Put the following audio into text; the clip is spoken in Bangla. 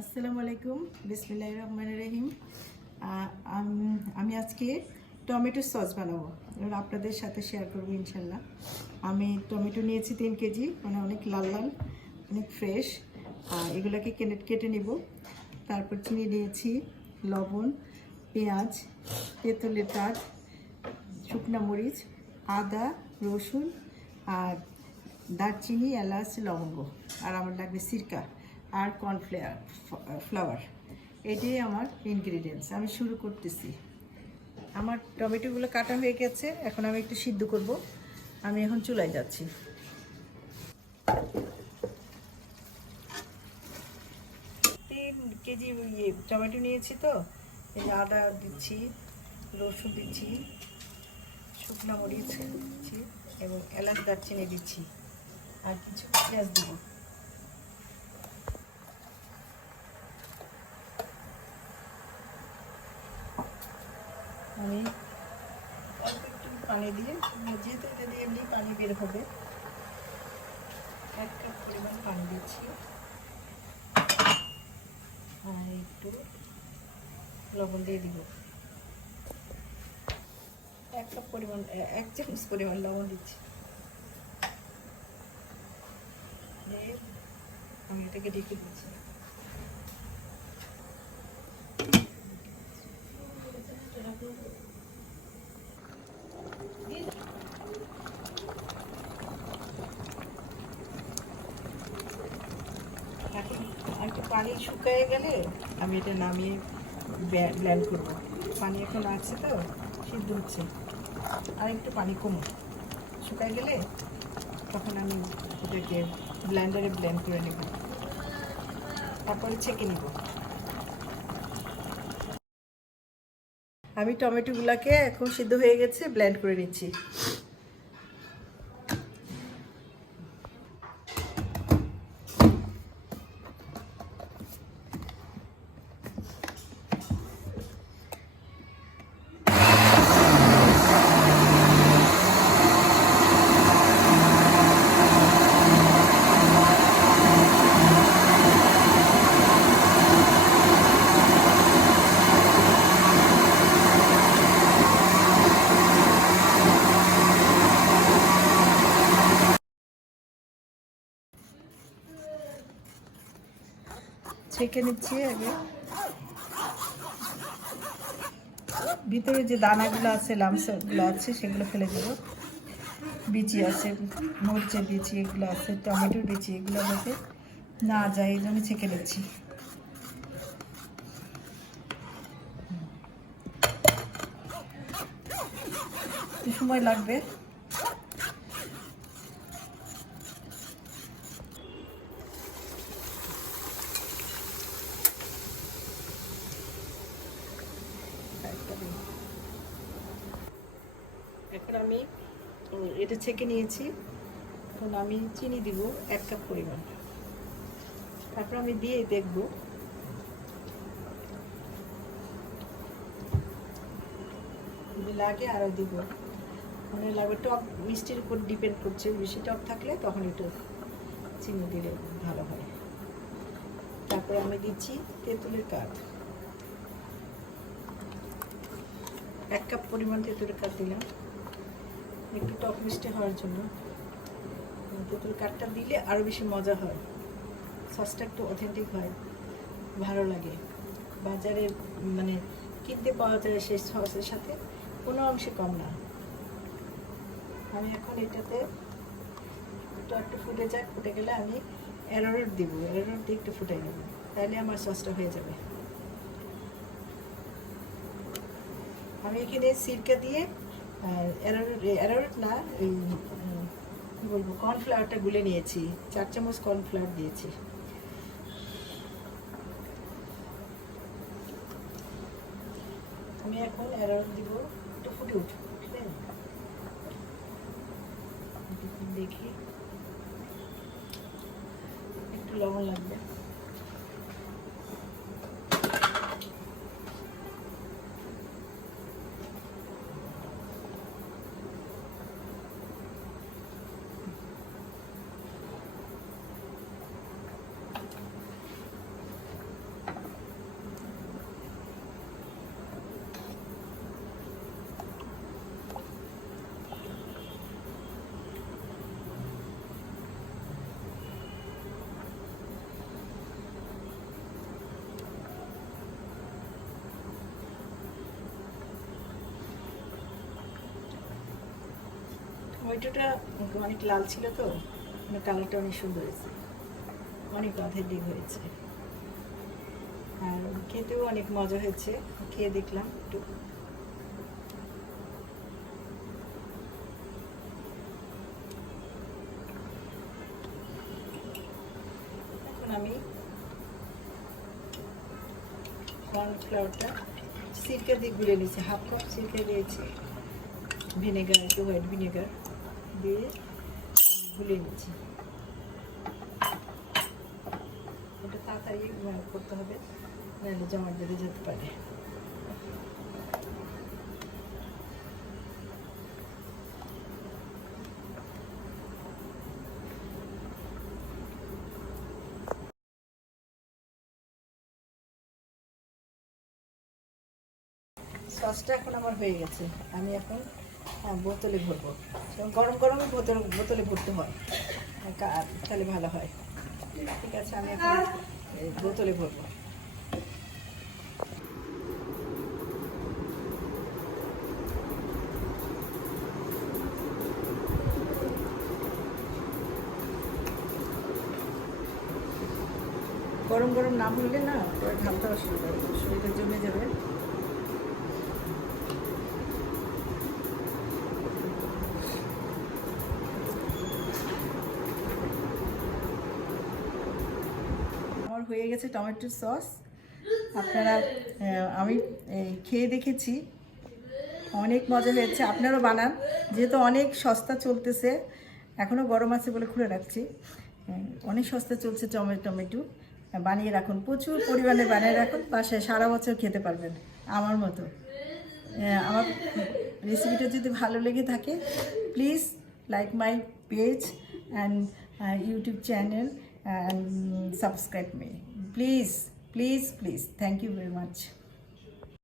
আসসালামু আলাইকুম। বিসমিল্লাহ রহমান রহিম। আমি আজকে টমেটো সস বানাবো। এবার আপনাদের সাথে শেয়ার করব ইনশাল্লাহ। আমি টমেটো নিয়েছি তিন কেজি মানে অনেক লাল লাল, অনেক ফ্রেশ আর এগুলোকে কেটে কেটে নেব। তারপর চিনি নিয়েছি লবণ, পেঁয়াজ, তেঁতুলের কাঠ শুকনা মরিচ, আদা, রসুন আর দারচিনি, এলাচ, লবঙ্গ। আর আমার লাগবে সিরকা। আর কর্নফ্লাওয়ার ফ্লাওয়ার এটাই আমার ইনগ্রিডিয়েন্টস আমি শুরু করতেছি। আমার টমেটোগুলো কাটা হয়ে গেছে। এখন আমি একটু সিদ্ধ করব। আমি এখন চুলায় যাচ্ছি। তিন কেজি ইয়ে টমেটো নিয়েছি তো। এই আদা দিচ্ছি, রসুন দিচ্ছি, শুকনো মরিচ দিচ্ছি এবং এলাচ, দারচিনি দিচ্ছি। আর কিছু পেঁয়াজ দিব আমি অল্প একটু পানি দিয়ে যেহেতু এটা দিয়ে এমনি পানি বের হবে। এক কাপ পরিমাণ পানি দিচ্ছি। আর একটু লবণ দিয়ে দিব। এক কাপ পরিমাণ এক চামচ পরিমাণ লবণ দিচ্ছি। আমি এটাকে ঢেকে দিচ্ছি এখন একটু পানি শুকায় গেলে আমি এটা নামিয়ে ব্ল্যান্ড করব। পানি এখন আছে তো, সিদ্ধ হচ্ছে। আর একটু পানি কমো শুকায় গেলে তখন আমি এটাকে ব্ল্যান্ডারে ব্ল্যান্ড করে নেব। তারপরে ছেঁকে নেব। আমি টমেটোগুলোকে এখন সিদ্ধ হয়ে গেছে ব্ল্যান্ড করে নিচ্ছি। ছেঁকে নিচ্ছি আগে। ভিতরে যে দানাগুলো আছে লামসাগুলো আছে, সেগুলো ফেলে দেবো। বিচি আছে, মরিচের বিচি এগুলো আছে, টমেটোর বিচি এগুলো যাতে না যায়, এই জন্য ছেঁকে নিচ্ছি। সময় লাগবে। এখন আমি এটা ছেঁকে নিয়েছি। এখন আমি চিনি দিব এক কাপ পরিমাণ। তারপর আমি দিয়ে দেখব। লাগে আরও দিব। মানে লাগবে টক মিষ্টির উপর ডিপেন্ড করছে। বেশি টক থাকলে তখন একটু চিনি দিলে ভালো হয়। তারপরে আমি দিচ্ছি তেঁতুলের কাঠ। এক কাপ পরিমাণ তেঁতুলের কাঠ দিলাম। একটু টক মিষ্টি হওয়ার জন্য। তেঁতুল কাঠটা দিলে আরও বেশি মজা হয়। সসটা একটু অথেন্টিক হয়। ভালো লাগে। বাজারে মানে কিনতে পাওয়া যায় সেই সসের সাথে, কোনো অংশে কম না। আমি এখন এটাতে একটু একটু ফুটে যাক, ফুটে গেলে আমি অ্যারোরুট দিব। অ্যারোরুট দিয়ে একটু ফুটে নেব। তাহলে আমার সসটা হয়ে যাবে। আমি এখানে সিরকা দিয়ে অ্যারোরুট না উম, কি বলব কর্নফ্লাওয়ারটা গুলে নিয়েছি। চার চামচ কর্নফ্লাওয়ার দিয়েছি। আমি এখন অ্যারোরুট দিব একটু ফুটে উঠুক দেখি। একটু লবণ লাগবে। টমেটোটা অনেক লাল ছিল তো মানে কালারটা অনেক সুন্দর হয়েছে। অনেক অথেন্টিক হয়েছে। আর খেতেও অনেক মজা হয়েছে। খেয়ে দেখলাম একটু। এখন আমি কর্নফ্লাওয়ারটা সিরকা দিয়ে গুলে নিয়েছি। হাফ কাপ সিরকা দিয়েছি। ভিনেগার, একটু হোয়াইট ভিনেগার। দিয়ে গুলে নিচ্ছি। এটা তাড়াতাড়ি করতে হবে, নাহলে যেতে পারে। সসটা এখন আমার হয়ে গেছে। আমি এখন আহ, বোতলে ভরবো। গরম গরমে বোতল বোতলে ভরতে হয়। তাহলে ভালো হয়। ঠিক আছে আমি বোতলে ভরবো। গরম গরম না ভরলে না ঢালতে অসুবিধা শরীরে জমে যাবে। হয়ে গেছে টমেটোর সস। আপনারা আমি খেয়ে দেখেছি। অনেক মজা হয়েছে। আপনারও বানান। যেহেতু অনেক সস্তা চলতেছে এখনও গরম আছে বলে খুলে রাখছি। অনেক সস্তা চলছে টমেটো টমেটো। বানিয়ে রাখুন। প্রচুর পরিমাণে বানিয়ে রাখুন। বাসায় সারা বছর খেতে পারবেন, আমার মতো। আমার রেসিপিটা যদি ভালো লেগে থাকে please like my page and YouTube channel and subscribe me. Please please please. Thank you very much.